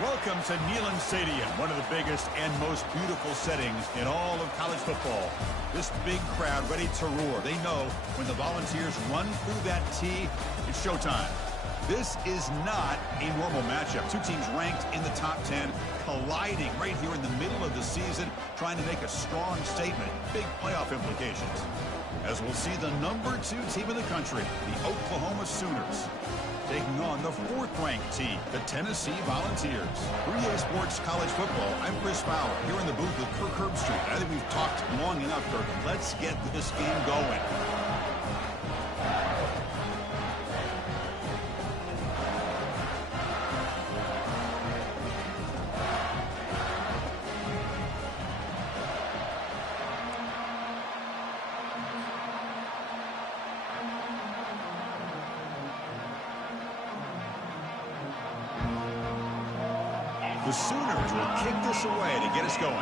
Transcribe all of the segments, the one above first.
Welcome to Neyland Stadium, one of the biggest and most beautiful settings in all of college football. This big crowd ready to roar. They know when the Volunteers run through that tee, it's showtime. This is not a normal matchup. Two teams ranked in the top 10, colliding right here in the middle of the season, trying to make a strong statement. Big playoff implications. As we'll see the number 2 team in the country, the Oklahoma Sooners, taking on the 4th-ranked team, the Tennessee Volunteers. 3A Sports College Football, I'm Chris Fowler, here in the booth with Kirk Herbstreit. I think we've talked long enough, Kirk. Let's get this game going. The Sooners will kick this away to get us going.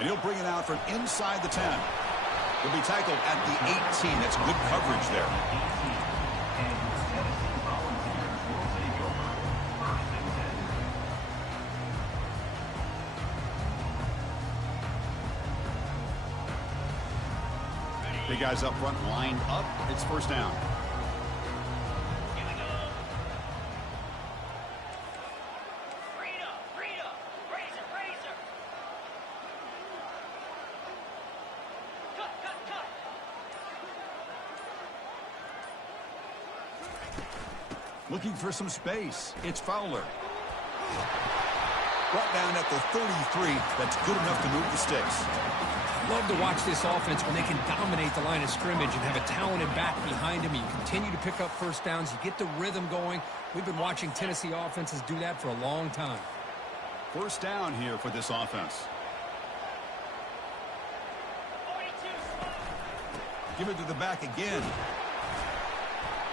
And he'll bring it out from inside the 10. He'll be tackled at the 18. That's good coverage there. Big guys up front lined up. It's first down. Looking for some space. It's Fowler. Brought down at the 33. That's good enough to move the sticks. Love to watch this offense when they can dominate the line of scrimmage and have a talented back behind them. You continue to pick up first downs. You get the rhythm going. We've been watching Tennessee offenses do that for a long time. First down here for this offense. Give it to the back again.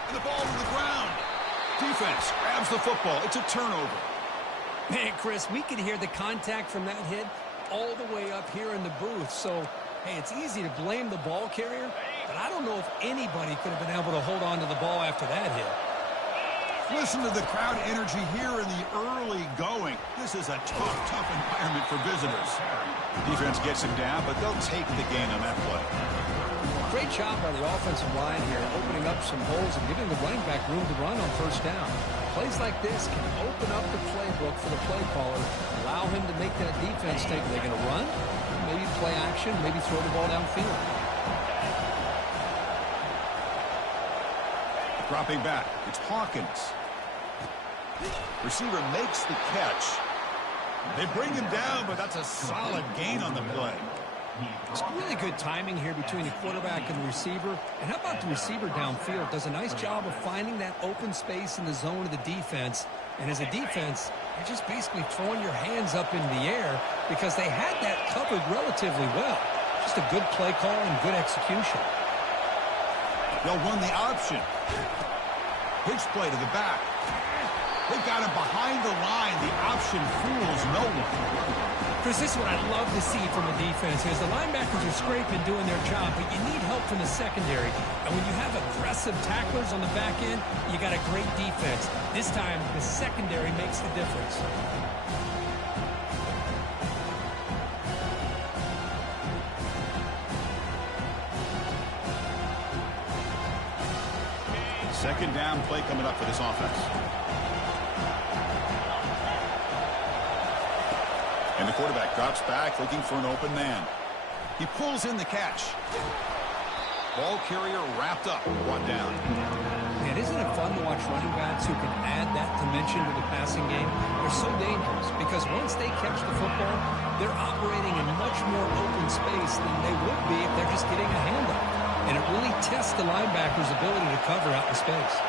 And the ball to the ground. Defense grabs the football. It's a turnover. Man, Chris, we can hear the contact from that hit all the way up here in the booth. So, hey, it's easy to blame the ball carrier, but I don't know if anybody could have been able to hold on to the ball after that hit. Listen to the crowd energy here in the early going. This is a tough environment for visitors. Defense gets him down, but they'll take the gain on that play. Great job by the offensive line here, opening up some holes and giving the running back room to run on first down. Plays like this can open up the playbook for the play caller, allow him to make that defense think, are they going to run? Maybe play action, maybe throw the ball downfield. Dropping back, it's Hawkins. Receiver makes the catch. They bring him down, but that's a solid gain on the play. It's really good timing here between the quarterback and the receiver. And how about the receiver downfield? Does a nice job of finding that open space in the zone of the defense. And as a defense, you're just basically throwing your hands up in the air because they had that covered relatively well. Just a good play call and good execution. They'll run the option. Pitch play to the back. They got him behind the line. The option fools no one. Chris, this is what I love to see from a defense is the linebackers are scraping, doing their job, but you need help from the secondary. And when you have aggressive tacklers on the back end, you got a great defense. This time, the secondary makes the difference. Second down play coming up for this offense. And the quarterback drops back, looking for an open man. He pulls in the catch. Ball carrier wrapped up, brought down. And isn't it fun to watch running backs who can add that dimension to the passing game? They're so dangerous because once they catch the football, they're operating in much more open space than they would be if they're just getting a handoff. And it really tests the linebacker's ability to cover out in space.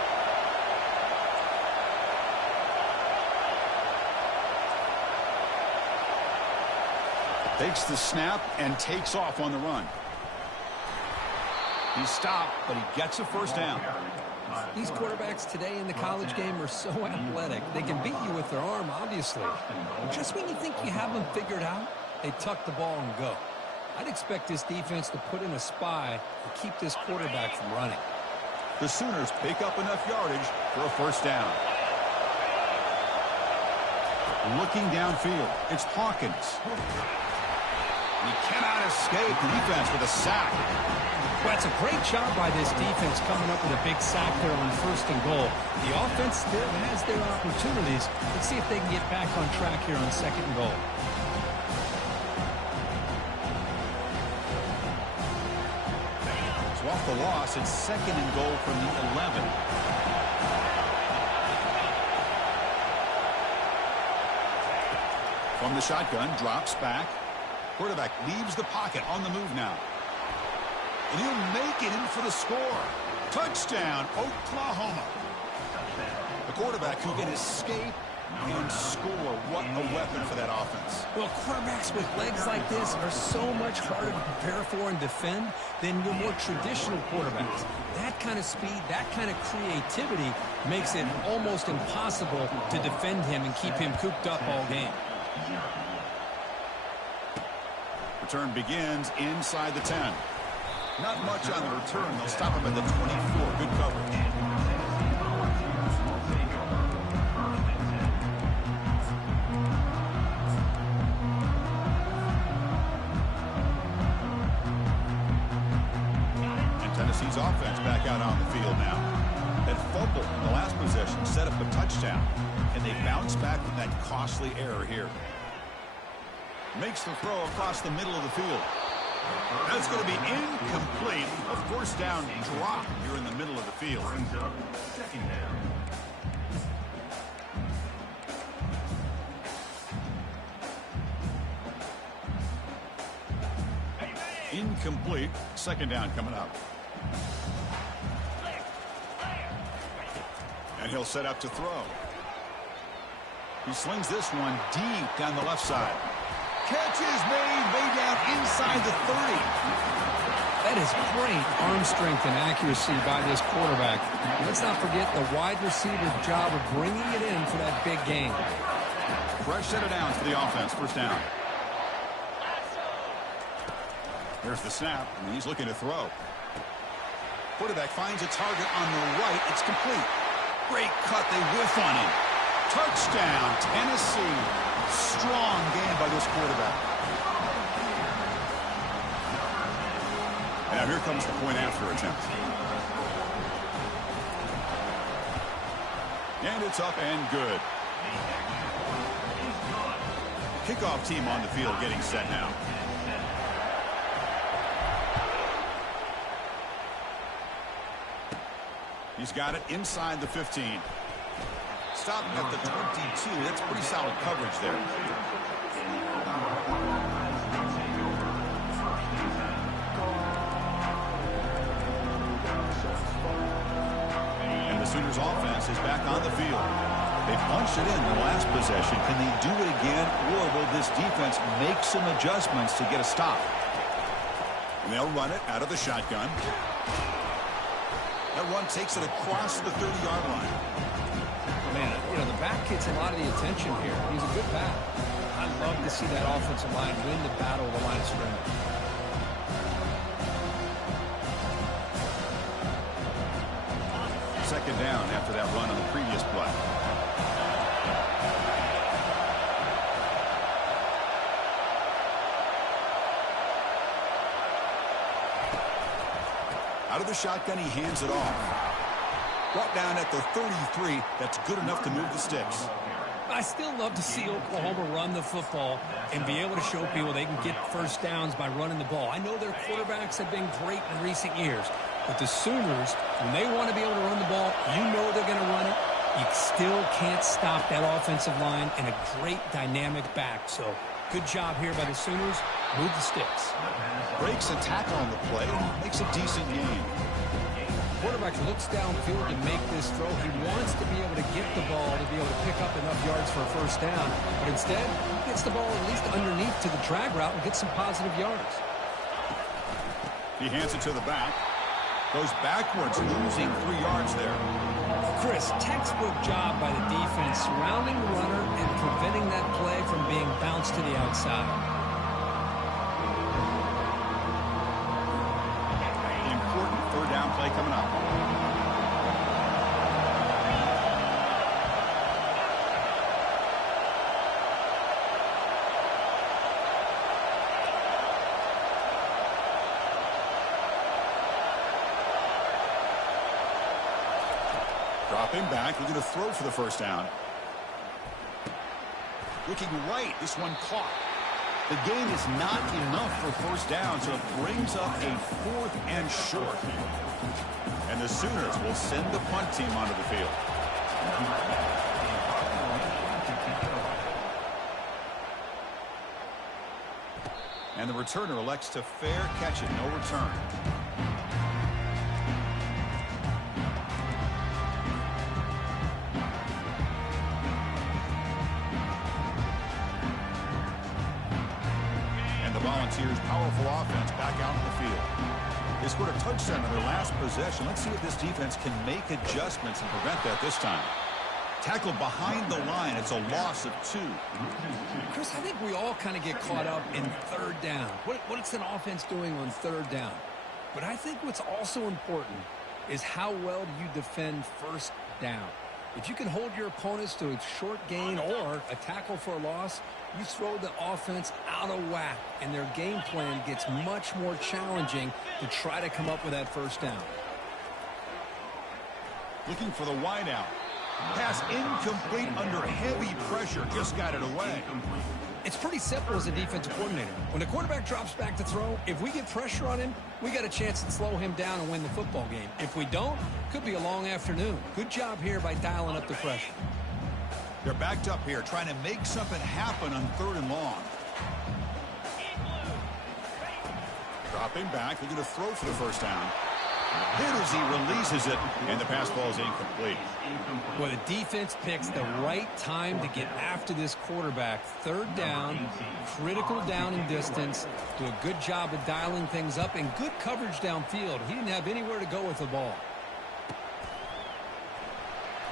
Takes the snap and takes off on the run. He's stopped, but he gets a first down. These quarterbacks today in the college game are so athletic. They can beat you with their arm, obviously. Just when you think you have them figured out, they tuck the ball and go. I expect this defense to put in a spy to keep this quarterback from running. The Sooners pick up enough yardage for a first down. Looking downfield, it's Hawkins. He cannot escape. The defense with a sack. Well, it's a great job by this defense coming up with a big sack there on first and goal. The offense still has their opportunities. Let's see if they can get back on track here on second and goal. So off the loss, it's second and goal from the 11. From the shotgun, drops back. Quarterback leaves the pocket on the move now. And he'll make it in for the score. Touchdown, Oklahoma. The quarterback who can escape and score. What a weapon for that offense. Well, quarterbacks with legs like this are so much harder to prepare for and defend than your more traditional quarterbacks. That kind of speed, that kind of creativity makes it almost impossible to defend him and keep him cooped up all game. Return begins inside the 10. Not much on the return. They'll stop him at the 24. Good coverage. And Tennessee's offense back out on the field now. That fumble in the last possession set up a touchdown. And they bounce back from that costly error here. Makes the throw across the middle of the field. That's going to be incomplete. A first down drop here in the middle of the field. Incomplete. Second down coming up. And he'll set up to throw. He slings this one deep down the left side. Catch is made way down inside the 30. That is great arm strength and accuracy by this quarterback. Let's not forget the wide receiver's job of bringing it in for that big game. Fresh set of downs for the offense. First down. There's the snap, and he's looking to throw. Quarterback finds a target on the right. It's complete. Great cut. They whiff on him. Touchdown, Tennessee. Strong game by this quarterback. Now here comes the point after attempt. And it's up and good. Kickoff team on the field getting set now. He's got it inside the 15. Stopping at the 22. That's pretty solid coverage there. And the Sooners offense is back on the field. They punched it in the last possession. Can they do it again, or will this defense make some adjustments to get a stop? And they'll run it out of the shotgun. That run takes it across the 30-yard line. Man, you know, the back gets a lot of the attention here. He's a good back. I love to see that offensive line win the battle of the line of scrimmage. Second down after that run on the previous play. Out of the shotgun, he hands it off. Brought down at the 33. That's good enough to move the sticks. I still love to see Oklahoma run the football and be able to show people they can get first downs by running the ball. I know their quarterbacks have been great in recent years, but the Sooners, when they want to be able to run the ball, you know they're going to run it. You still can't stop that offensive line and a great dynamic back. So good job here by the Sooners. Move the sticks. Breaks a tackle on the play, makes a decent gain. Quarterback looks downfield to make this throw. He wants to be able to get the ball to be able to pick up enough yards for a first down. But instead, he gets the ball at least underneath to the drag route and gets some positive yards. He hands it to the back. Goes backwards, losing 3 yards there. Chris, textbook job by the defense surrounding the runner and preventing that play from being bounced to the outside. coming up. Dropping back, looking to throw for the first down. Looking right, this one caught. The gain is not enough for first down, so it brings up a 4th and short. And the Sooners will send the punt team onto the field. And the returner elects to fair catch it, no return. Volunteers' powerful offense back out in the field. They scored a touchdown on their last possession. Let's see if this defense can make adjustments and prevent that this time. Tackled behind the line. It's a loss of 2. Chris, I think we all kind of get caught up in third down. What's an offense doing on third down? But I think what's also important is how well do you defend first down. If you can hold your opponents to a short gain or a tackle for a loss, you throw the offense out of whack, and their game plan gets much more challenging to try to come up with that first down. Looking for the wideout. Pass incomplete under heavy pressure. Just got it away. It's pretty simple as a defensive coordinator. When the quarterback drops back to throw, if we get pressure on him, we got a chance to slow him down and win the football game. If we don't, could be a long afternoon. Good job here by dialing up the pressure. They're backed up here, trying to make something happen on 3rd and long. Dropping back, looking to throw for the first down. Hit as he releases it, and the pass ball is incomplete. Well, the defense picks the right time to get after this quarterback. 3rd down, critical down and distance. Do a good job of dialing things up, and good coverage downfield. He didn't have anywhere to go with the ball.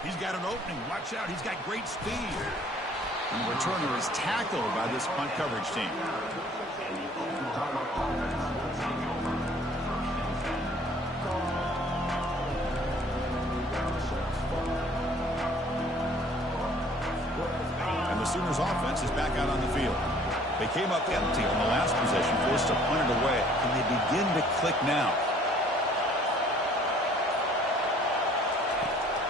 He's got an opening. Watch out. He's got great speed. And the returner is tackled by this punt coverage team. And the Sooners offense is back out on the field. They came up empty on the last possession, forced to punt it away. Can they begin to click now?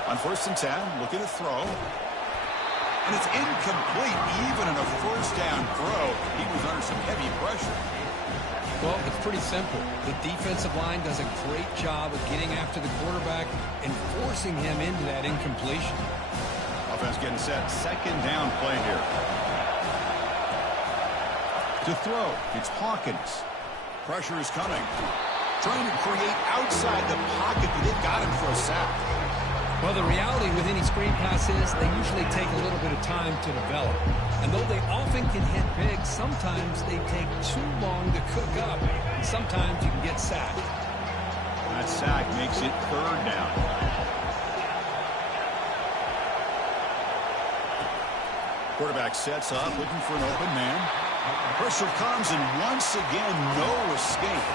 On 1st and 10, looking to throw. And it's incomplete, even in a first down throw. He was under some heavy pressure. Well, it's pretty simple. The defensive line does a great job of getting after the quarterback and forcing him into that incompletion. Offense getting set. 2nd down play here. To throw, it's Hawkins. Pressure is coming. Trying to create outside the pocket, but they've got him for a sack. Well, the reality with any screen pass is they usually take a little bit of time to develop. And though they often can hit big, sometimes they take too long to cook up. And sometimes you can get sacked. That sack makes it 3rd down. Quarterback sets up, looking for an open man. Pressure comes, and once again, no escape.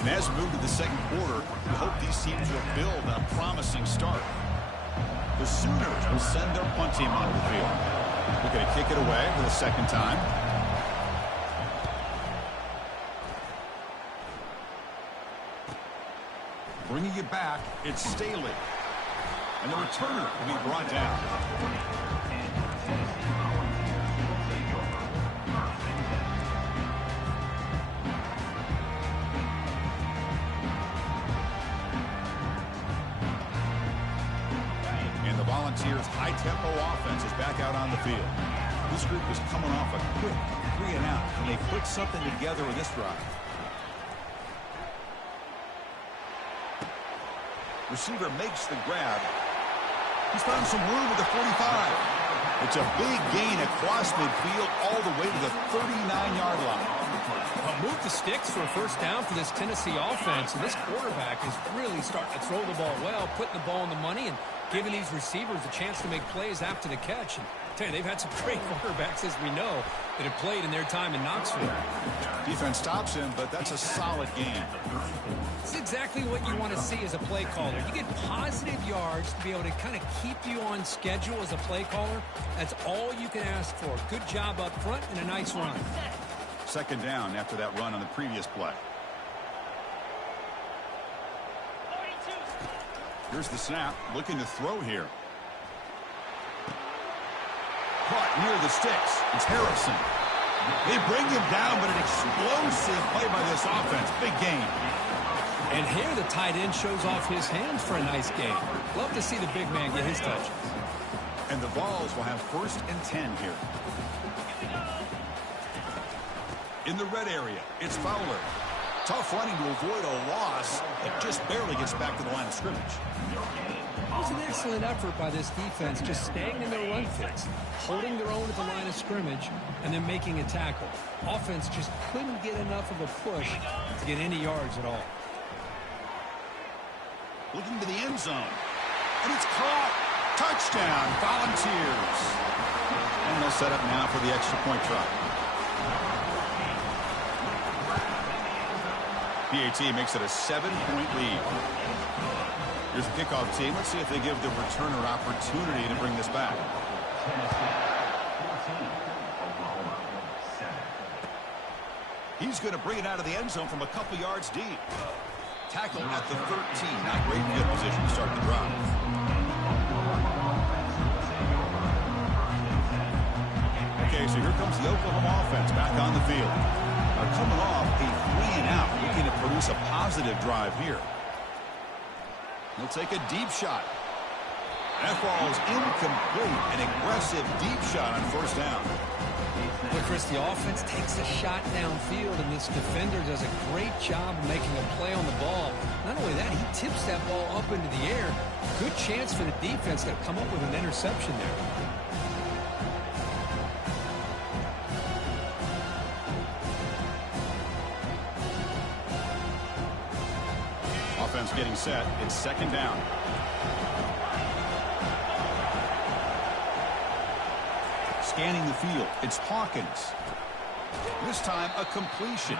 And as we move to the 2nd quarter, we hope these teams will build on a promising start. The Sooners will send their punt team onto the field. We're going to kick it away for the 2nd time. Bringing it back, it's Staley. And the returner will be brought down. And the Volunteers' high-tempo offense is back out on the field. This group is coming off a quick 3-and-out. Can they put something together with this drive? Receiver makes the grab. He's found some room at the 45. It's a big gain across midfield all the way to the 39-yard line. Move the sticks for a first down for this Tennessee offense. And this quarterback is really starting to throw the ball well, putting the ball in the money, and giving these receivers a chance to make plays after the catch. And tell you, they've had some great quarterbacks, as we know, that have played in their time in Knoxville. Defense stops him, but that's a solid game. It's exactly what you want to see as a play caller. You get positive yards to be able to kind of keep you on schedule as a play caller. That's all you can ask for. Good job up front and a nice run. Second down after that run on the previous play. Here's the snap, looking to throw here. Caught near the sticks. It's Harrison. They bring him down, but an explosive play by this offense. Big game. And here the tight end shows off his hands for a nice game. Love to see the big man get his touches. And the Vols will have 1st and 10 here. In the red area, it's Fowler. Tough running to avoid a loss. It just barely gets back to the line of scrimmage. It was an excellent effort by this defense, just staying in their run fits, holding their own at the line of scrimmage, and then making a tackle. Offense just couldn't get enough of a push to get any yards at all. Looking to the end zone. And it's caught. Touchdown, Volunteers. And they'll set up now for the extra point try. PAT makes it a 7-point lead. Here's the kickoff team. Let's see if they give the returner opportunity to bring this back. He's going to bring it out of the end zone from a couple yards deep. Tackle at the 13. Not great field position to start the drive. Okay, so here comes the Oklahoma offense back on the field. Now coming off a 3-and-out, looking to produce a positive drive here. He'll take a deep shot. That ball is incomplete. An aggressive deep shot on 1st down. But Chris, the offense takes a shot downfield, and this defender does a great job of making a play on the ball. Not only that, he tips that ball up into the air. Good chance for the defense to come up with an interception there. Offense getting set. It's 2nd down. Scanning the field. It's Hawkins. This time a completion.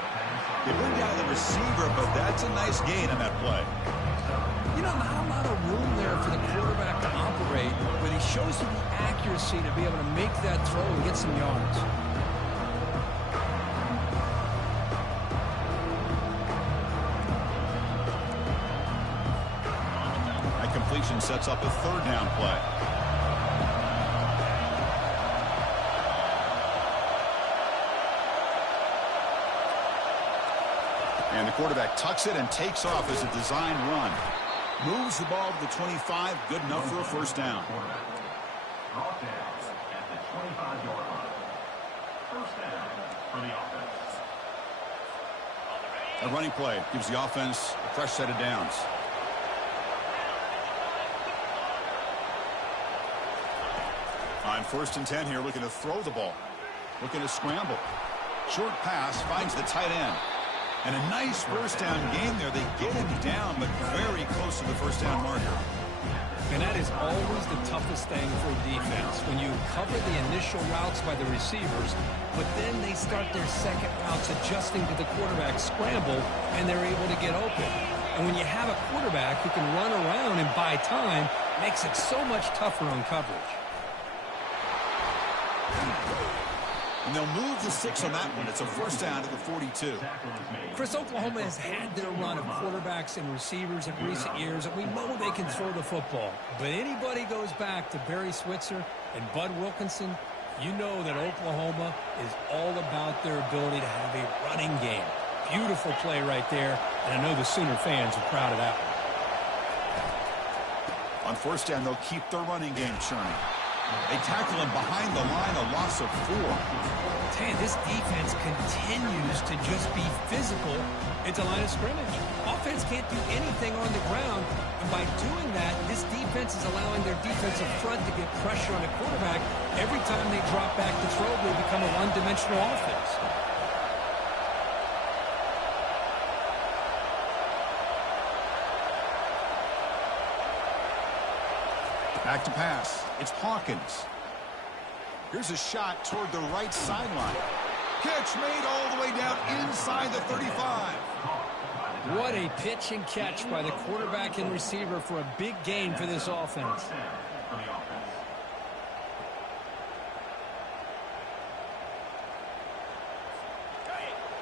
They bring down the receiver, but that's a nice gain on that play. You know, not a lot of room there for the quarterback to operate, but he shows you the accuracy to be able to make that throw and get some yards. Completion sets up a 3rd down play. And the quarterback tucks it and takes off as a design run. Moves the ball to the 25, good enough for a 1st down. At the 25-yard line. 1st down for the offense. A running play gives the offense a fresh set of downs. On 1st and 10 here, looking to throw the ball. Looking to scramble. Short pass finds the tight end. And a nice 1st down game there. They get him down, but very close to the 1st down marker. And that is always the toughest thing for defense, when you cover the initial routes by the receivers, but then they start their second routes adjusting to the quarterback scramble, and they're able to get open. And when you have a quarterback who can run around and buy time, it makes it so much tougher on coverage. And they'll move the 6 on that one. It's a 1st down to the 42. Chris, Oklahoma has had their run of quarterbacks and receivers in recent years, and we know they can throw the football. But anybody goes back to Barry Switzer and Bud Wilkinson, you know that Oklahoma is all about their ability to have a running game. Beautiful play right there, and I know the Sooner fans are proud of that one. On 1st down, they'll keep their running game churning. They tackle him behind the line, a loss of 4. Tell you, this defense continues to just be physical at the line of scrimmage. Offense can't do anything on the ground, and by doing that, this defense is allowing their defensive front to get pressure on the quarterback. Every time they drop back to throw, they become a one-dimensional offense. Back to pass. It's Hawkins. Here's a shot toward the right sideline. Catch made all the way down inside the 35. What a pitch and catch by the quarterback and receiver for a big gain for this offense.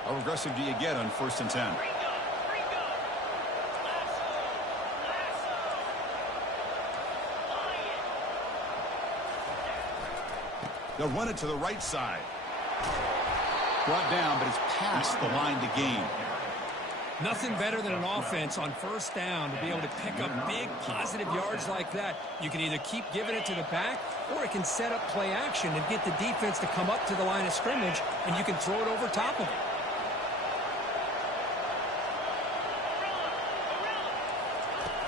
How aggressive do you get on 1st and 10? They'll run it to the right side. Brought down, but it's past the line to gain. Nothing better than an offense on 1st down to be able to pick up big positive yards like that. You can either keep giving it to the back, or it can set up play action and get the defense to come up to the line of scrimmage, and you can throw it over top of it.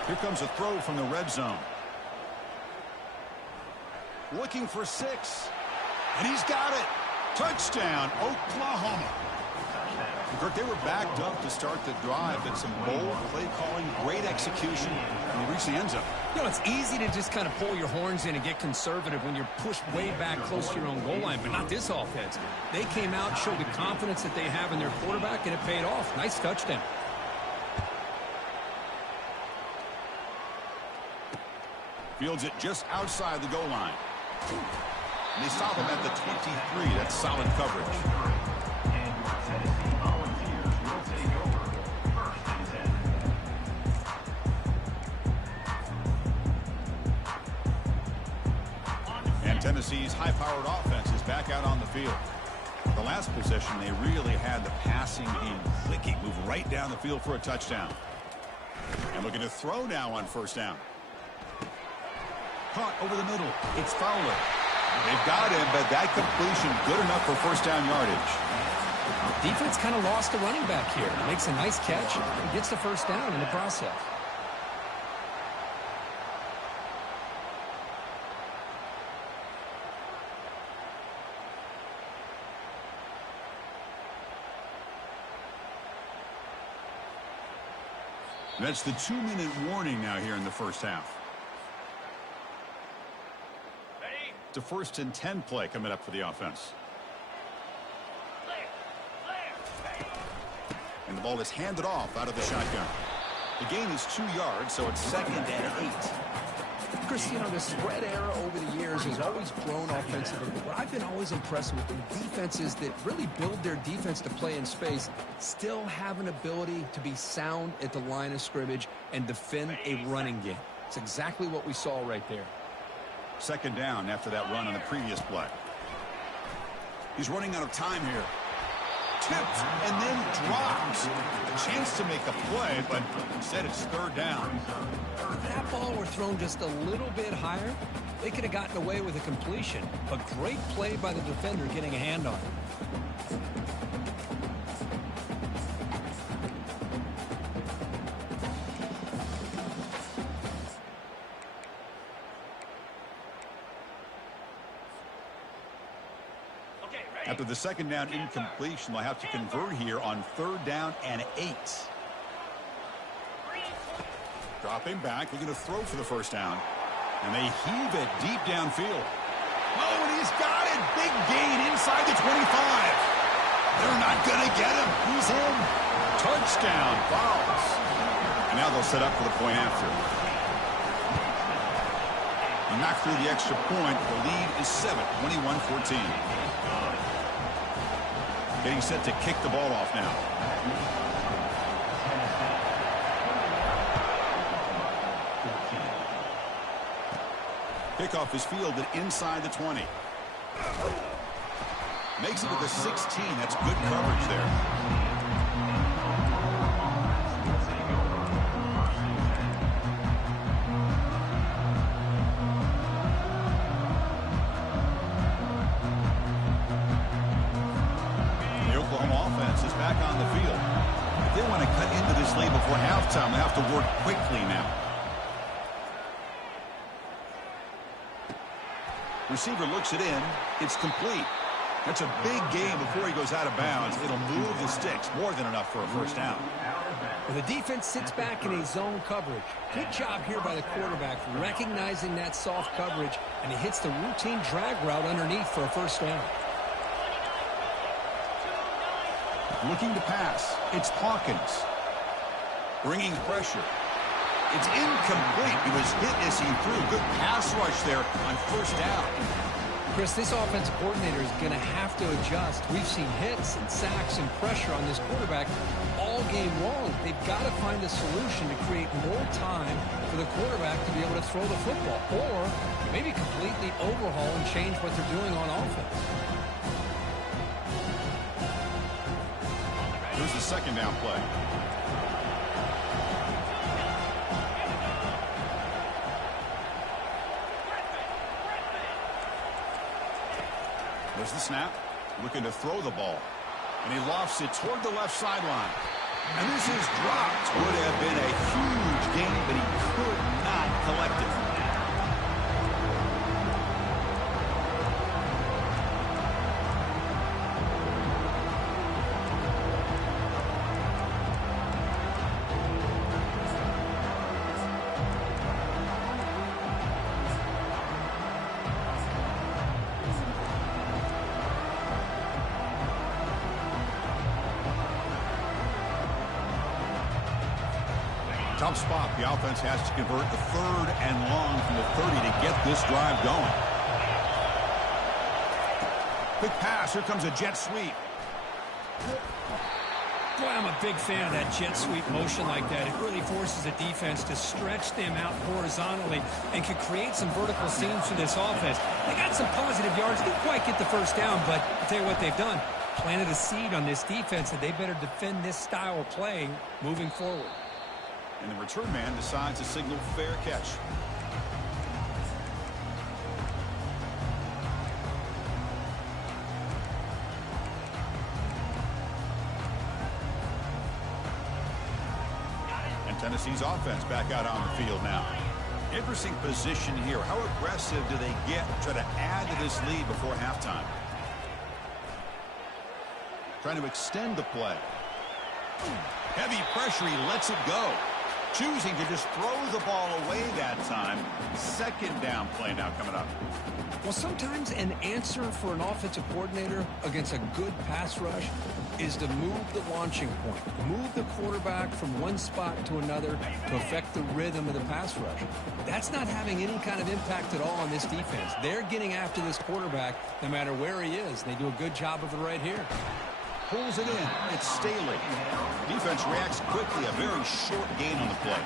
Here comes a throw from the red zone. Looking for 6. And he's got it. Touchdown, Oklahoma. Kirk, they were backed up to start the drive, but some bold play calling, great execution, and they reached the end zone. You know, it's easy to just kind of pull your horns in and get conservative when you're pushed way back close to your own goal line, but not this offense. They came out, showed the confidence that they have in their quarterback, and it paid off. Nice touchdown. Fields it just outside the goal line. And they stop him at the 23. That's solid coverage. And your Tennessee Volunteers will take over 1st and 10. And Tennessee's high-powered offense is back out on the field. The last possession, they really had the passing game clicking, move right down the field for a touchdown. And looking to throw now on 1st down. Caught over the middle. It's Fowler. They've got him, but that completion good enough for 1st down yardage. Defense kind of lost a running back here. Makes a nice catch and gets the 1st down in the process. That's the 2-minute warning now here in the 1st half. It's a 1st and 10 play coming up for the offense. And the ball is handed off out of the shotgun. The gain is 2 yards, so it's 2nd and 8. Chris, you know, the spread era over the years has always grown offensively. But what I've been always impressed with the defenses that really build their defense to play in space still have an ability to be sound at the line of scrimmage and defend a running game. It's exactly what we saw right there. 2nd down after that run on the previous play. He's running out of time here. Tipped and then dropped. A chance to make a play, but instead it's 3rd down. If that ball were thrown just a little bit higher, they could have gotten away with a completion. A great play by the defender getting a hand on it. After the 2nd down incompletion, they'll have to convert here on 3rd down and 8. Dropping back, looking to throw for the 1st down. And they heave it deep downfield. Oh, and he's got it. Big gain inside the 25. They're not going to get him. He's in. Touchdown, Vols. And now they'll set up for the point after. And knock through the extra point. The lead is 7, 21-14. Getting set to kick the ball off now. Kickoff is fielded inside the 20. Makes it to the 16. That's good coverage there. Back on the field. If they want to cut into this lead before halftime, they have to work quickly now. Receiver looks it in. It's complete. That's a big gain before he goes out of bounds. It'll move the sticks, more than enough for a first down. Well, the defense sits back in a zone coverage. Good job here by the quarterback, recognizing that soft coverage, and he hits the routine drag route underneath for a first down. Looking to pass. It's Hawkins. Bringing pressure. It's incomplete. He was hit as he threw. Good pass rush there on first down. Chris, this offensive coordinator is going to have to adjust. We've seen hits and sacks and pressure on this quarterback all game long. They've got to find a solution to create more time for the quarterback to be able to throw the football, or maybe completely overhaul and change what they're doing on offense. Here's the second down play. There's the snap. Looking to throw the ball. And he lofts it toward the left sideline. And this is dropped. Would have been a huge gain, but he could not collect it. Tough spot. The offense has to convert the third and long from the 30 to get this drive going. Quick pass. Here comes a jet sweep. Boy, I'm a big fan of that jet sweep motion like that. It really forces a defense to stretch them out horizontally and can create some vertical seams for this offense. They got some positive yards. Didn't quite get the first down, but I'll tell you what they've done. Planted a seed on this defense that they better defend this style of play moving forward. And the return man decides to signal fair catch. And Tennessee's offense back out on the field now. Interesting position here. How aggressive do they get to try to add to this lead before halftime? Trying to extend the play. Heavy pressure. He lets it go. Choosing to just throw the ball away that time. Second down play now coming up. Well, sometimes an answer for an offensive coordinator against a good pass rush is to move the launching point. Move the quarterback from one spot to another to affect the rhythm of the pass rush. That's not having any kind of impact at all on this defense. They're getting after this quarterback no matter where he is. They do a good job of it right here. Pulls it in. It's Staley. Defense reacts quickly. A very short gain on the play.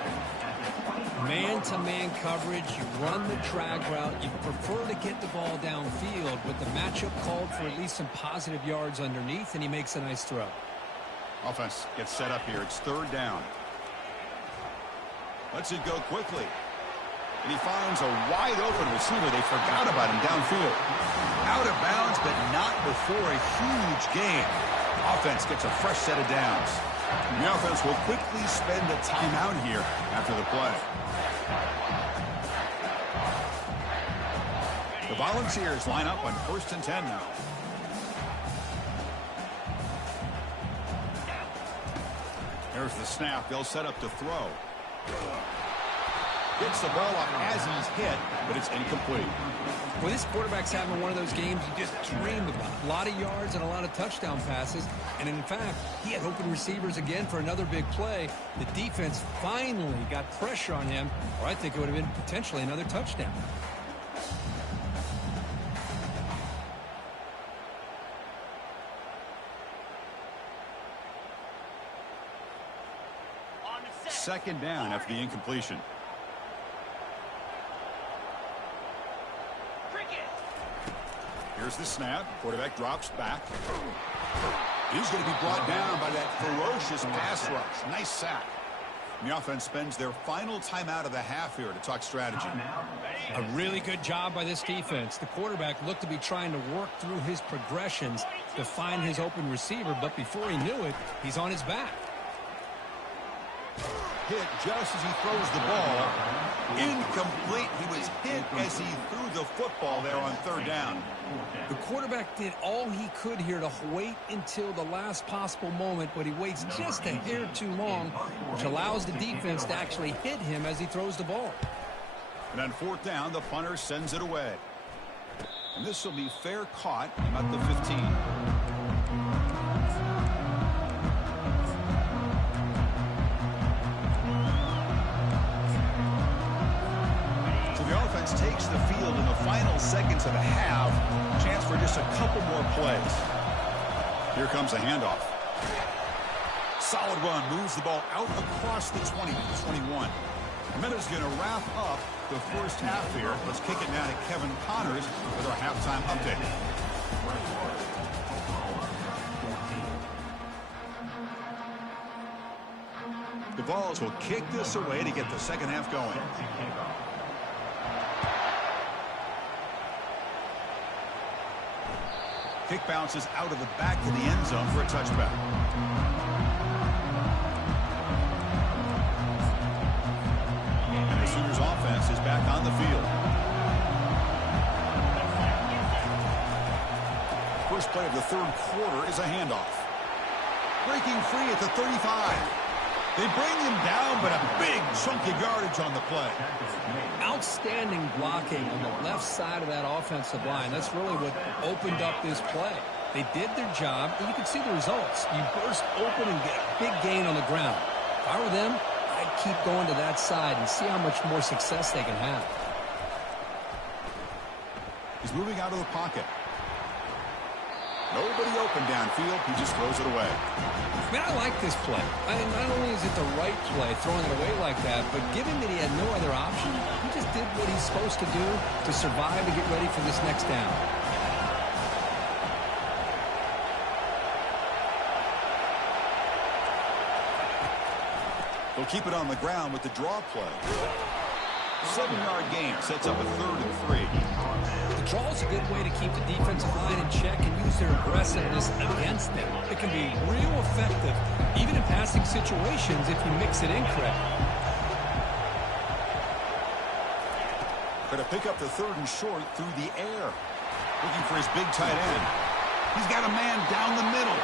Man-to-man coverage. You run the drag route. You prefer to get the ball downfield, but the matchup called for at least some positive yards underneath, and he makes a nice throw. Offense gets set up here. It's third down. Lets it go quickly. And he finds a wide-open receiver. They forgot about him downfield. Out of bounds, but not before a huge gain. Offense gets a fresh set of downs. The offense will quickly spend a timeout here after the play. The Volunteers line up on 1st and 10 now. Here's the snap. They'll set up to throw. Gets the ball up as he's hit, but it's incomplete. Well, this quarterback's having one of those games you just dreamed about. A lot of yards and a lot of touchdown passes. And in fact, he had open receivers again for another big play. The defense finally got pressure on him, or I think it would have been potentially another touchdown. Second down after the incompletion. Here's the snap. Quarterback drops back. He's going to be brought down by that ferocious pass rush. Nice sack. And the offense spends their final timeout of the half here to talk strategy. A really good job by this defense. The quarterback looked to be trying to work through his progressions to find his open receiver, but before he knew it, he's on his back. hit just as he throws the ball. Incomplete. He was hit as he threw the football there on third down. The quarterback did all he could here to wait until the last possible moment, but he waits just a hair too long, which allows the defense to actually hit him as he throws the ball. And on fourth down, the punter sends it away. And this will be fair caught at the 15. Takes the field in the final seconds of the half. Chance for just a couple more plays. Here comes a handoff. Solid run. Moves the ball out across the 20 to the 21. Minutes going to wrap up the first half here. Let's kick it now to Kevin Connors with our halftime update. The Vols will kick this away to get the second half going. Kick bounces out of the back of the end zone for a touchback. And the Sooners offense is back on the field. First play of the third quarter is a handoff. Breaking free at the 35. They bring him down, but a big chunk of yardage on the play. Outstanding blocking on the left side of that offensive line. That's really what opened up this play. They did their job, and you can see the results. You burst open and get a big gain on the ground. If I were them, I'd keep going to that side and see how much more success they can have. He's moving out of the pocket. Nobody open downfield. He just throws it away. Man, I like this play. I mean, not only is it the right play, throwing it away like that, but given that he had no other option, he just did what he's supposed to do to survive and get ready for this next down. They'll keep it on the ground with the draw play. 7-yard gain sets up a 3rd and 3. The draw is a good way to keep the defensive line in check and use their aggressiveness against them. It can be real effective, even in passing situations, if you mix it in correctly. Going to pick up the 3rd and short through the air. Looking for his big tight end. He's got a man down the middle.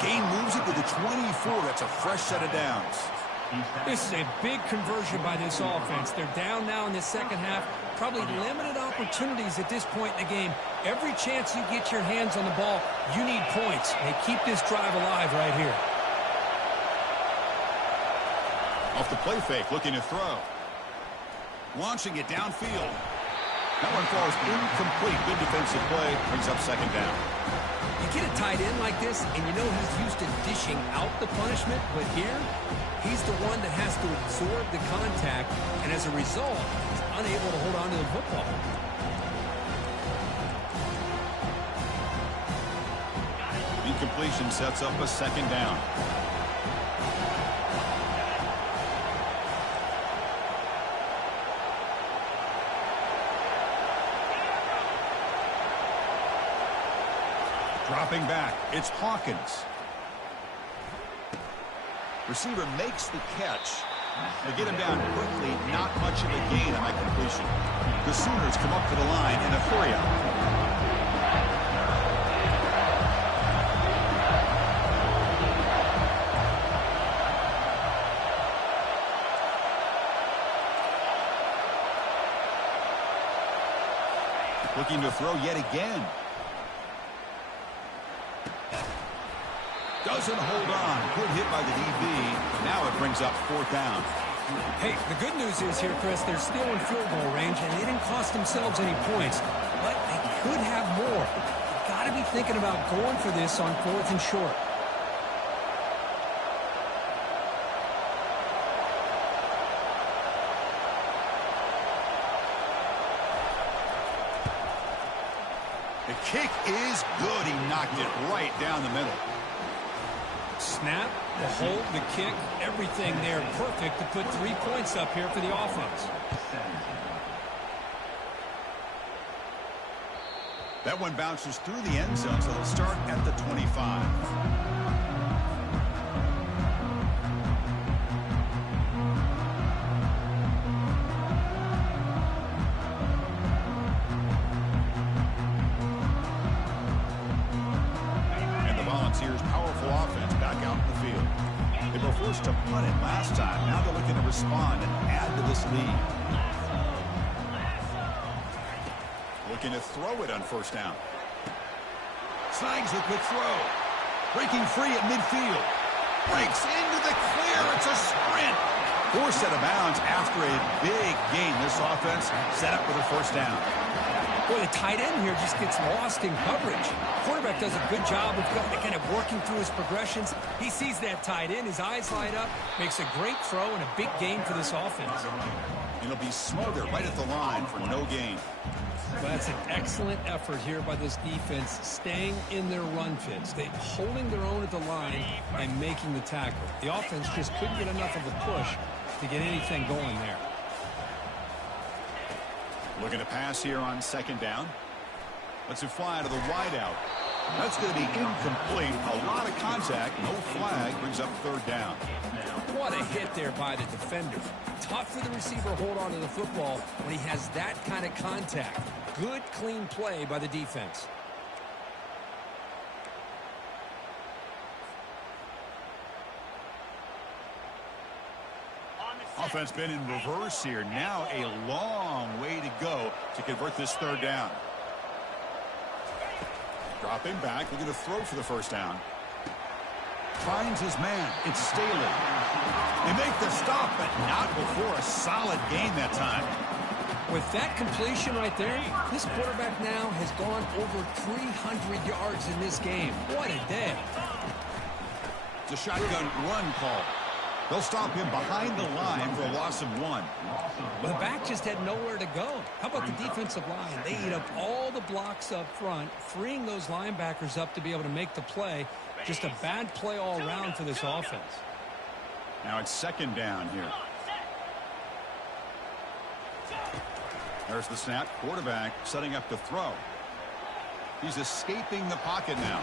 Gain moves it to the 24. That's a fresh set of downs. This is a big conversion by this offense. They're down now in the second half. Probably limited opportunities at this point in the game. Every chance you get your hands on the ball, you need points. They keep this drive alive right here. Off the play fake, looking to throw. Launching it downfield. That one falls incomplete. Good defensive play. Brings up second down. You get a tight end like this, and you know he's used to dishing out the punishment, but here, he's the one that has to absorb the contact, and as a result, he's unable to hold on to the football. Incompletion sets up a second down. Dropping back, it's Hawkins. Receiver makes the catch. They get him down quickly, not much of a gain on that completion. The Sooners come up to the line in a hurry-up. Looking to throw yet again. Doesn't hold on. Good hit by the DB. Now it brings up 4th down. Hey, the good news is here, Chris, they're still in field goal range, and they didn't cost themselves any points. But they could have more. You've got to be thinking about going for this on 4th and short. The kick is good. He knocked it right down the middle. Snap, the hold, the kick, everything there perfect to put 3 points up here for the offense. That one bounces through the end zone, so they'll start at the 25. forced to punt it last time. Now they're looking to respond and add to this lead. Looking to throw it on first down. Snags the quick throw. Breaking free at midfield. Breaks into the clear. It's a sprint. Forced out of bounds after a big gain. This offense set up with a first down. Boy, the tight end here just gets lost in coverage. Quarterback does a good job of kind of working through his progressions. He sees that tight end. His eyes light up. Makes a great throw and a big gain for this offense. It'll be smothered right at the line for no gain. Well, that's an excellent effort here by this defense, staying in their run fits. They holding their own at the line and making the tackle. The offense just couldn't get enough of a push to get anything going there. Looking to pass here on second down. Lets it fly to the wideout. That's going to be incomplete. A lot of contact. No flag. Brings up third down. What a hit there by the defender. Tough for the receiver to hold on to the football when he has that kind of contact. Good, clean play by the defense. Offense been in reverse here. Now a long way to go to convert this third down. Dropping back, looking to throw for the first down. Finds his man. It's Staley. They make the stop, but not before a solid gain that time. With that completion right there, this quarterback now has gone over 300 yards in this game. What a day. It's a shotgun run call. They'll stop him behind the line for a loss of 1. Well, the back just had nowhere to go. How about the defensive line? They eat up all the blocks up front, freeing those linebackers up to be able to make the play. Just a bad play all around for this offense. Now it's second down here. There's the snap. Quarterback setting up to throw. He's escaping the pocket now.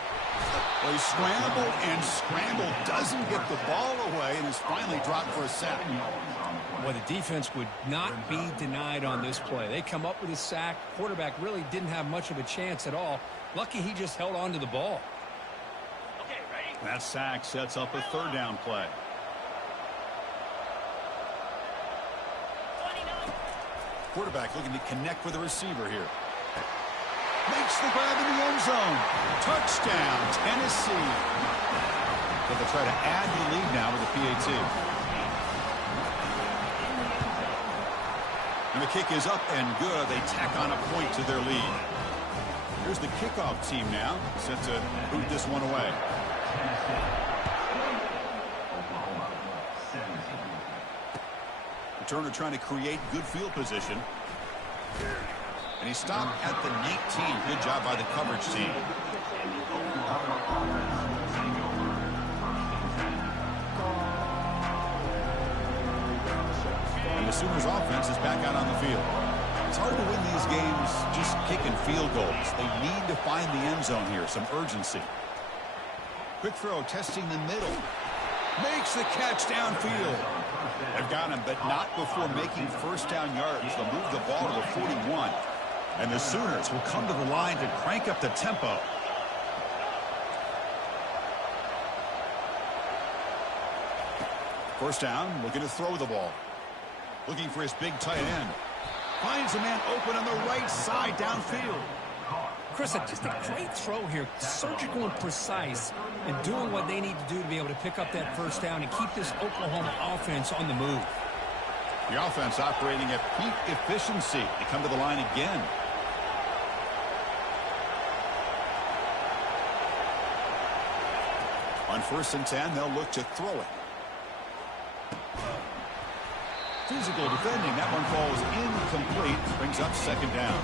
Well, he scrambled and scrambled. Doesn't get the ball away and is finally dropped for a sack. Well, the defense would not be denied on this play. They come up with a sack. Quarterback really didn't have much of a chance at all. Lucky he just held on to the ball. That sack sets up a third down play. Quarterback looking to connect with the receiver here. Makes the grab in the end zone. Touchdown, Tennessee. But they'll try to add to the lead now with the PAT. And the kick is up and good. They tack on a point to their lead. Here's the kickoff team now, set to boot this one away. Returner trying to create good field position. And he stopped at the 19. Good job by the coverage team. And the Sooners offense is back out on the field. It's hard to win these games just kicking field goals. They need to find the end zone here, some urgency. Quick throw, testing the middle. Makes the catch downfield. They've got him, but not before making first down yards. They'll move the ball to the 41. And the Sooners will come to the line to crank up the tempo. First down, looking to throw the ball. Looking for his big tight end. Finds a man open on the right side downfield. Chris, just a great throw here. Surgical and precise and doing what they need to do to be able to pick up that first down and keep this Oklahoma offense on the move. The offense operating at peak efficiency. They come to the line again. On 1st and 10, they'll look to throw it. Physical defending. That one falls incomplete. Brings up second down.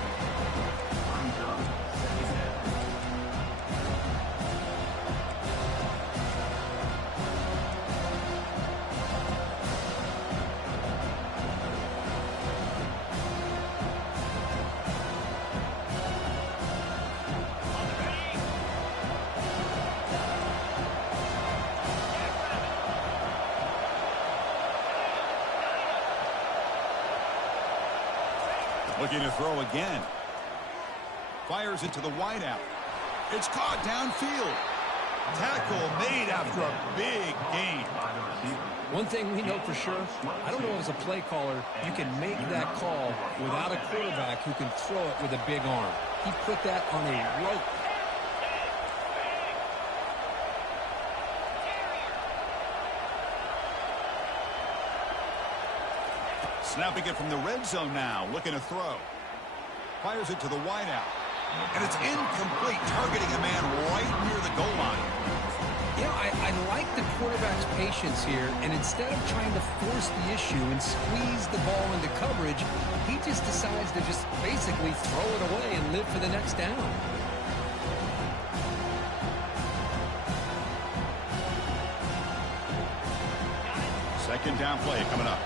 Looking to throw again. Fires it to the wideout. It's caught downfield. Tackle made after a big gain. One thing we know for sure, I don't know as a play caller, you can make that call without a quarterback who can throw it with a big arm. He put that on a rope. Snapping it from the red zone now, looking to throw. Fires it to the wideout. And it's incomplete, targeting a man right near the goal line. You know, I like the quarterback's patience here, and instead of trying to force the issue and squeeze the ball into coverage, he just decides to just basically throw it away and live for the next down. Second down play coming up.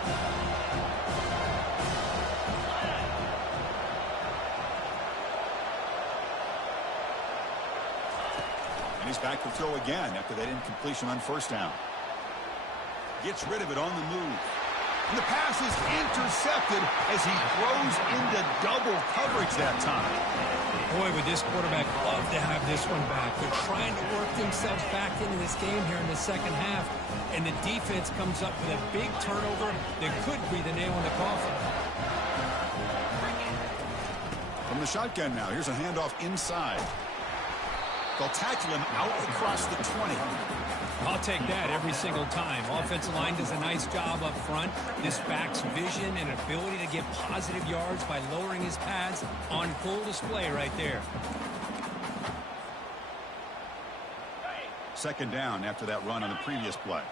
And he's back to throw again after that incompletion on first down. Gets rid of it on the move. And the pass is intercepted as he throws into double coverage that time. Boy, would this quarterback love to have this one back. They're trying to work themselves back into this game here in the second half. And the defense comes up with a big turnover that could be the nail in the coffin. From the shotgun now, here's a handoff inside. They'll tackle him out across the 20. I'll take that every single time. Offensive line does a nice job up front. This back's vision and ability to get positive yards by lowering his pads on full display right there. Second down after that run on the previous play.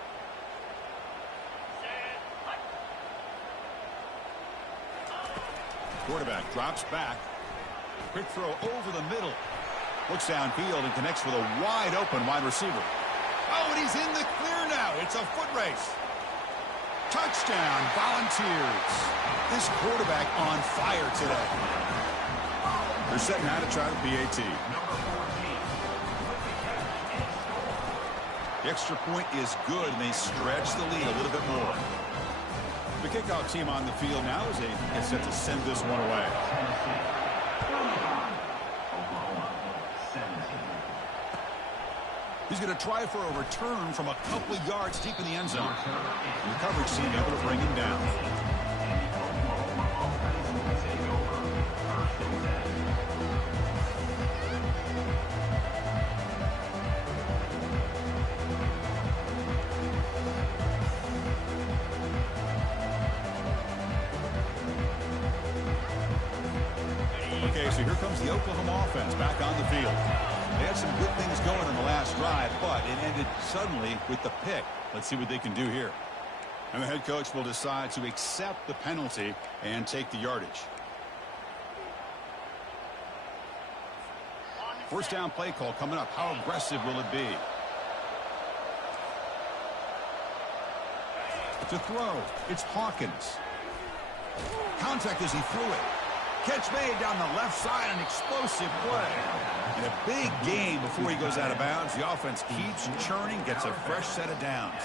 Quarterback drops back. Quick throw over the middle. Looks downfield and connects with a wide-open wide receiver. Oh, and he's in the clear now. It's a foot race. Touchdown, Volunteers. This quarterback on fire today. They're setting out to try the PAT. The extra point is good, and they stretch the lead a little bit more. The kickoff team on the field now as they get set to send this one away. He's going to try for a return from a couple of yards deep in the end zone. And the coverage team able to bring him down. Okay, so here comes the Oklahoma offense back on the field. They had some good things going in the last drive, but it ended suddenly with the pick. Let's see what they can do here. And the head coach will decide to accept the penalty and take the yardage. First down play call coming up. How aggressive will it be? To throw, it's Hawkins. Contact as he threw it. Catch made down the left side, an explosive play. And a big game before he goes out of bounds. The offense keeps churning, gets a fresh set of downs.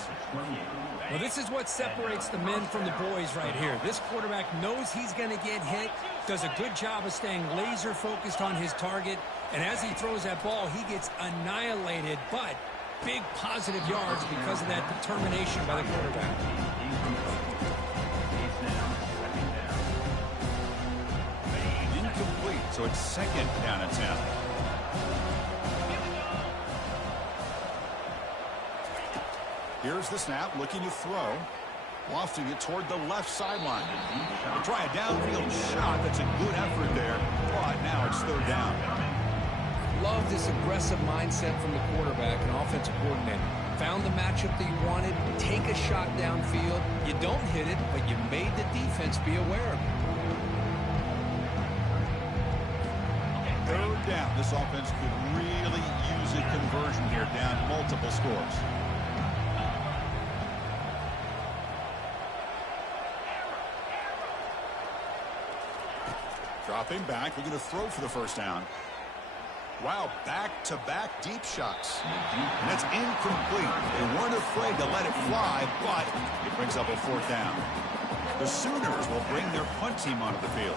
Well, this is what separates the men from the boys right here. This quarterback knows he's going to get hit, does a good job of staying laser focused on his target, and as he throws that ball, he gets annihilated, but big positive yards because of that determination by the quarterback. Incomplete, so it's second down and 10. Here's the snap, looking to throw. Lofting it toward the left sideline. They'll try a downfield shot. That's a good effort there, but now it's third down. Love this aggressive mindset from the quarterback and offensive coordinator. Found the matchup that you wanted, take a shot downfield. You don't hit it, but you made the defense be aware of it. Third down. This offense could really use a conversion here, down multiple scores. Dropping back, looking to throw for the first down. Wow, back-to-back deep shots. And that's incomplete. They weren't afraid to let it fly, but it brings up a fourth down. The Sooners will bring their punt team onto the field.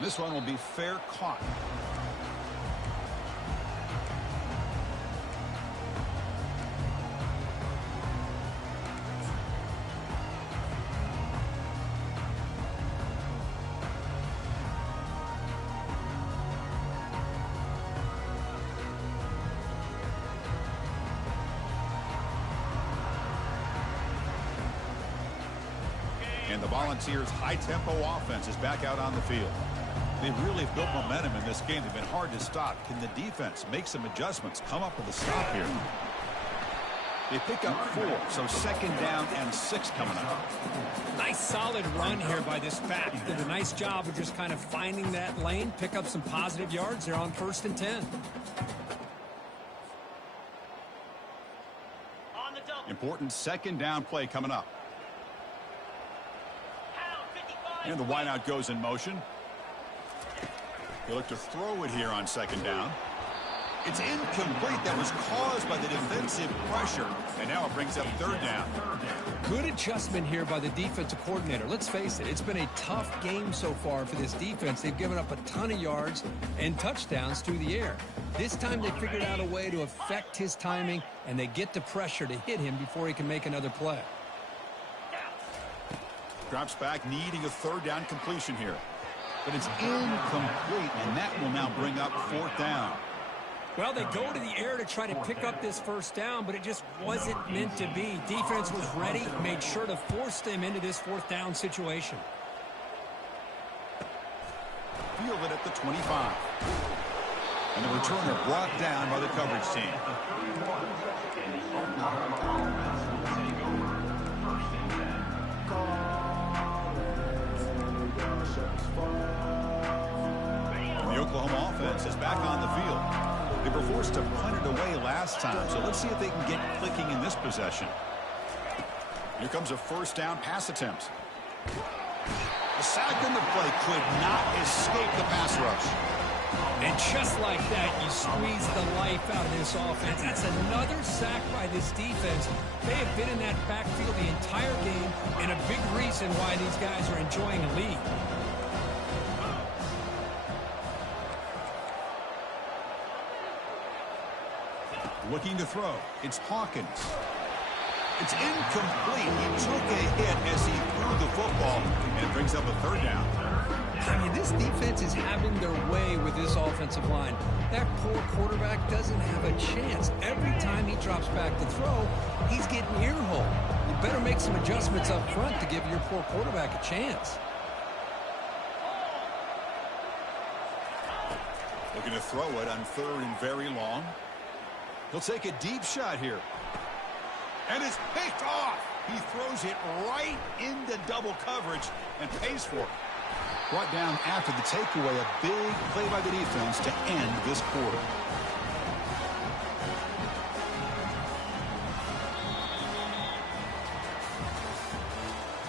This one will be fair caught. And the Volunteers' high-tempo offense is back out on the field. They've really built momentum in this game. They've been hard to stop. Can the defense make some adjustments, come up with a stop here? They pick up 4, so 2nd down and 6 coming up. Nice solid run here by this back. Did a nice job of just kind of finding that lane, pick up some positive yards there on 1st and 10. Important 2nd down play coming up. And the wideout goes in motion. They look to throw it here on 2nd down. It's incomplete. That was caused by the defensive pressure. And now it brings up 3rd down. Good adjustment here by the defensive coordinator. Let's face it, it's been a tough game so far for this defense. They've given up a ton of yards and touchdowns through the air. This time they figured out a way to affect his timing, and they get the pressure to hit him before he can make another play. Drops back, needing a 3rd down completion here. But it's incomplete, and that will now bring up 4th down. Well, they go to the air to try to pick up this 1st down, but it just wasn't meant to be. Defense was ready, made sure to force them into this 4th down situation. Fielded at the 25. And the returner brought down by the coverage team. And the Oklahoma offense is back on the field. They were forced to punt it away last time, so let's see if they can get clicking in this possession. Here comes a 1st down pass attempt. The sack in the play could not escape the pass rush. And just like that, you squeeze the life out of this offense. That's another sack by this defense. They have been in that backfield the entire game, and a big reason why these guys are enjoying a lead. Looking to throw. It's Hawkins. It's incomplete. He took a hit as he threw the football, and it brings up a 3rd down. I mean, this defense is having their way with this offensive line. That poor quarterback doesn't have a chance. Every time he drops back to throw, he's getting ear-hole. You better make some adjustments up front to give your poor quarterback a chance. Looking to throw it on 3rd and very long. He'll take a deep shot here. And it's picked off. He throws it right into double coverage and pays for it. Brought down after the takeaway, a big play by the defense to end this quarter.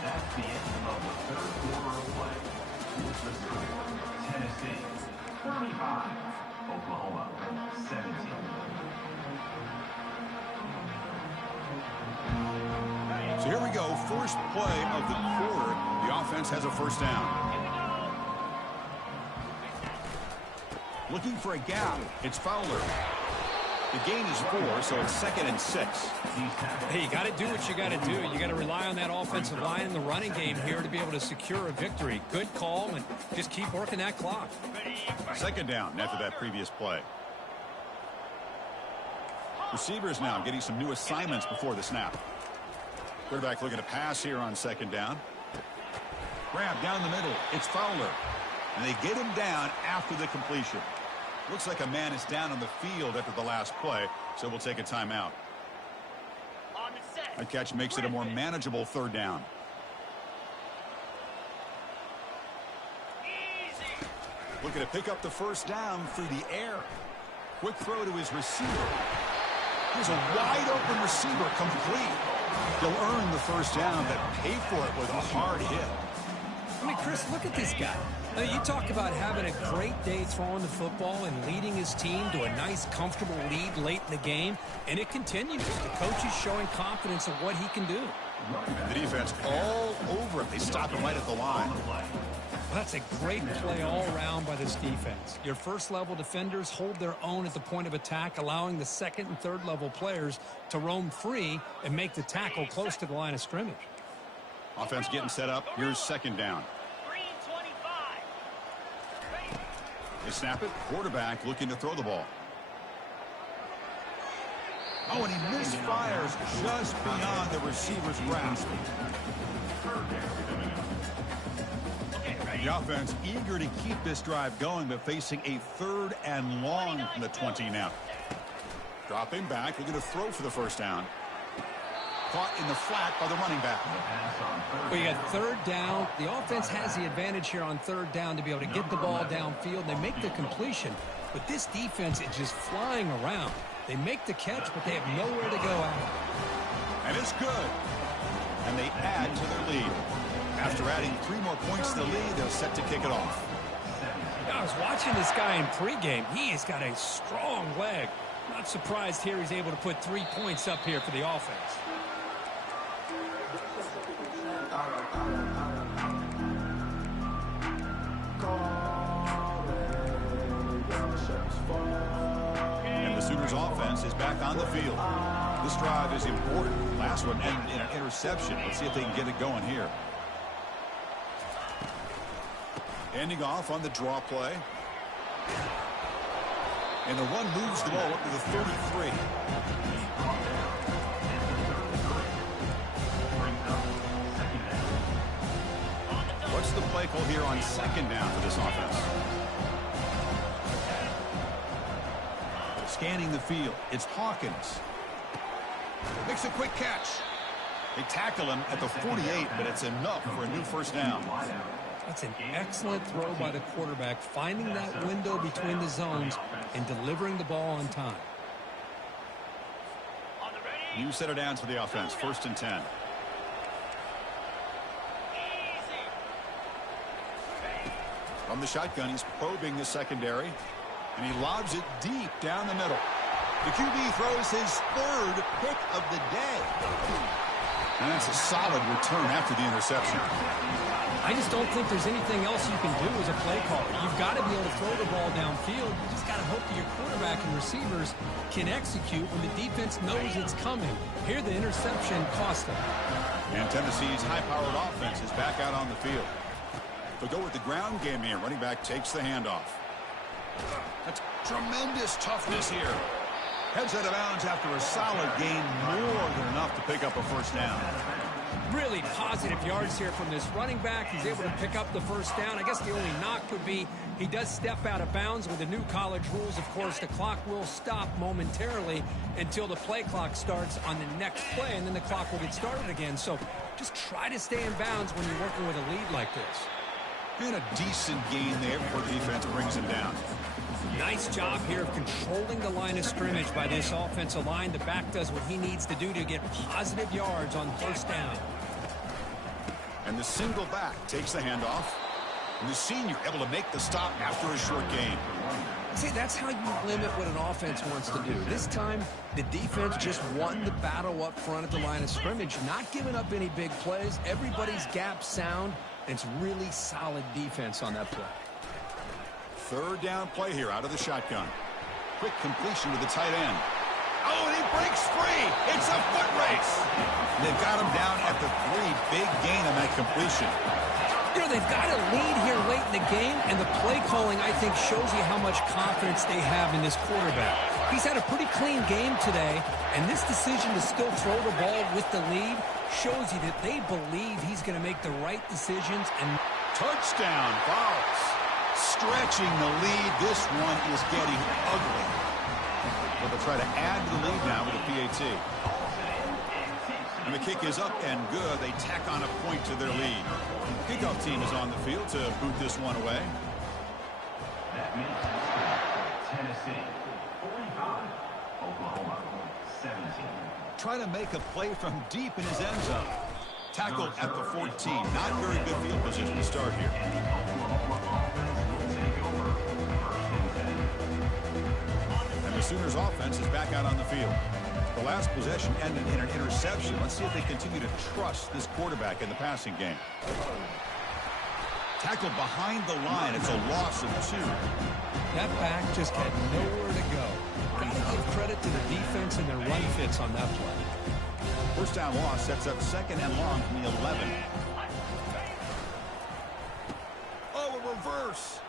That's the end of the 3rd quarter of play. With the score, Tennessee 35, Oklahoma 17. So here we go, first play of the quarter. The offense has a 1st down. Looking for a gap. It's Fowler. The gain is 4, so it's 2nd and 6. Hey, you got to do what you got to do. You got to rely on that offensive line in the running game here to be able to secure a victory. Good call, and just keep working that clock. 2nd down after that previous play. Receivers now getting some new assignments before the snap. Quarterback looking to pass here on 2nd down. Grab down the middle. It's Fowler. And they get him down after the completion. Looks like a man is down on the field after the last play, so we'll take a timeout. That catch makes it a more manageable 3rd down. Looking to pick up the 1st down through the air. Quick throw to his receiver. Here's a wide open receiver, complete. He'll earn the 1st down, but pay for it with a hard hit. I mean, Chris, look at this guy. I mean, you talk about having a great day throwing the football and leading his team to a nice, comfortable lead late in the game, and it continues. The coach is showing confidence of what he can do. The defense all over him. They stop him right at the line. Well, that's a great play all around by this defense. Your first-level defenders hold their own at the point of attack, allowing the second and third-level players to roam free and make the tackle close to the line of scrimmage. Offense getting set up. Here's second down. They snap it. Quarterback looking to throw the ball. Oh, and he misfires just beyond the receiver's grasp. The offense eager to keep this drive going, but facing a 3rd and long from the 20 now. Dropping back, they're going to throw for the first down. Caught in the flat by the running back. Well, you got 3rd down. The offense has the advantage here on 3rd down to be able to get the ball downfield. They make the completion, but this defense is just flying around. They make the catch, but they have nowhere to go after. And it's good. And they add to their lead. After adding 3 more points to the lead, they're set to kick it off. I was watching this guy in pregame. He has got a strong leg. Not surprised here he's able to put 3 points up here for the offense. And the Sooners offense is back on the field. This drive is important. Last one ended in an interception. Let's see if they can get it going here. Ending off on the draw play. And the run moves the ball up to the 33. What's the play call here on second down for this offense? Scanning the field. It's Hawkins. Makes a quick catch. They tackle him at the 48, but it's enough for a new first down. That's an excellent throw by the quarterback, finding that window between the zones and delivering the ball on time. New set of downs for the offense. 1st and 10. From the shotgun, he's probing the secondary, and he lobs it deep down the middle. The QB throws his 3rd pick of the day. And that's a solid return after the interception. I just don't think there's anything else you can do as a play caller. You've got to be able to throw the ball downfield. You just got to hope that your quarterback and receivers can execute when the defense knows it's coming. Here, the interception cost them. And Tennessee's high-powered offense is back out on the field. They'll go with the ground game here. Running back takes the handoff. That's tremendous toughness here. Heads out of bounds after a solid gain, more than enough to pick up a first down. Really positive yards here from this running back. He's able to pick up the first down. I guess the only knock would be he does step out of bounds. With the new college rules, of course, the clock will stop momentarily until the play clock starts on the next play, and then the clock will get started again. So just try to stay in bounds when you're working with a lead like this. And a decent gain there before the defense brings him down. Nice job here of controlling the line of scrimmage by this offensive line. The back does what he needs to do to get positive yards on first down. And the single back takes the handoff. And the senior able to make the stop after a short gain. See, that's how you limit what an offense wants to do. This time, the defense just won the battle up front at the line of scrimmage, not giving up any big plays. Everybody's gap sound, and it's really solid defense on that play. 3rd down play here out of the shotgun. Quick completion to the tight end. Oh, and he breaks free. It's a foot race. And they've got him down at the 3. Big gain on that completion. You know, they've got a lead here late in the game, and the play calling, I think, shows you how much confidence they have in this quarterback. He's had a pretty clean game today, and this decision to still throw the ball with the lead shows you that they believe he's going to make the right decisions. And touchdown, Vols. Stretching the lead. This one is getting ugly. But they'll try to add to the lead now with a PAT. And the kick is up and good. They tack on a point to their lead. Kickoff team is on the field to boot this one away. That means Tennessee 45, Oklahoma 17. Trying to make a play from deep in his end zone. Tackled at the 14. Not very good field position to start here. And the Sooners offense is back out on the field. The last possession ended in an interception. Let's see if they continue to trust this quarterback in the passing game. Tackled behind the line. It's a loss of 2. That back just had nowhere to go. Gotta give credit to the defense and their run fits on that play. First down loss sets up 2nd and long from the 11. Oh, a reverse.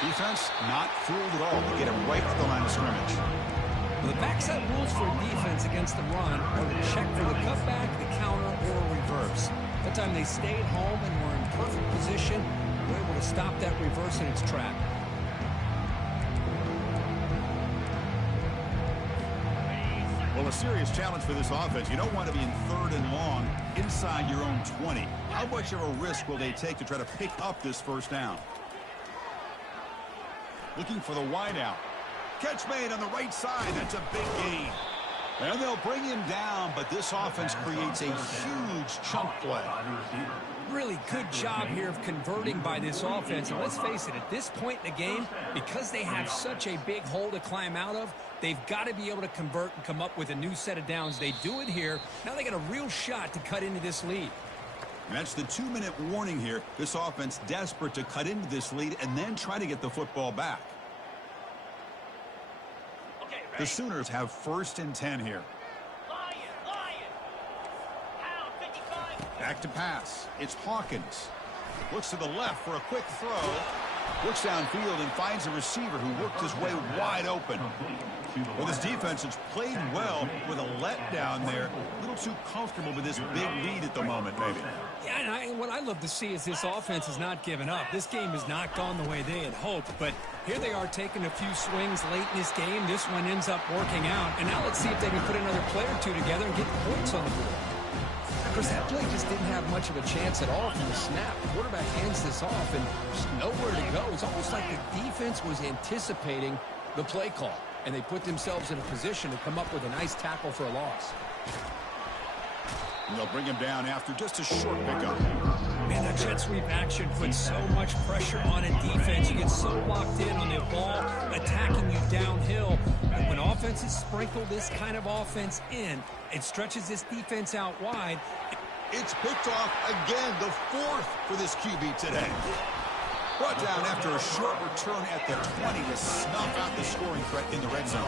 Defense not fooled at all. They get it right at the line of scrimmage. Well, the backside rules for defense against the run are to check for the cutback, the counter, or reverse. That time they stayed home and were in perfect position, were able to stop that reverse in its track. Well, a serious challenge for this offense. You don't want to be in 3rd and long inside your own 20. How much of a risk will they take to try to pick up this first down? Looking for the wideout. Catch made on the right side. That's a big gain. And they'll bring him down, but this offense creates a huge chunk play. Really good job here of converting by this offense. And let's face it, at this point in the game, because they have such a big hole to climb out of, they've got to be able to convert and come up with a new set of downs. They do it here. Now they got a real shot to cut into this lead. And that's the 2-minute warning here. This offense desperate to cut into this lead and then try to get the football back. The Sooners have 1st and 10 here. Back to pass. It's Hawkins. Looks to the left for a quick throw. Looks downfield and finds a receiver who worked his way wide open. Well, this defense has played well with a letdown there. A little too comfortable with this big lead at the moment, maybe. Yeah, and what I love to see is this offense has not given up. This game has not gone the way they had hoped, but here they are taking a few swings late in this game. This one ends up working out, and now let's see if they can put another play or two together and get the points on the board. Of course, that play just didn't have much of a chance at all from the snap. The quarterback hands this off, and there's nowhere to go. It's almost like the defense was anticipating the play call, and they put themselves in a position to come up with a nice tackle for a loss. And they'll bring him down after just a short pickup. Man, that jet sweep action puts so much pressure on a defense. You get so locked in on the ball attacking you downhill. But when offenses sprinkle this kind of offense in, it stretches this defense out wide. It's picked off again, the 4th for this QB today. Brought down after a short return at the 20 to snuff out the scoring threat in the red zone.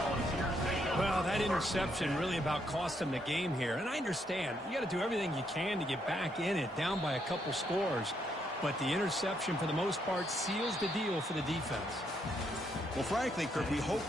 Well, that interception really about cost them the game here. And I understand. You got to do everything you can to get back in it, down by a couple scores. But the interception, for the most part, seals the deal for the defense. Well, frankly, Kirk, we hope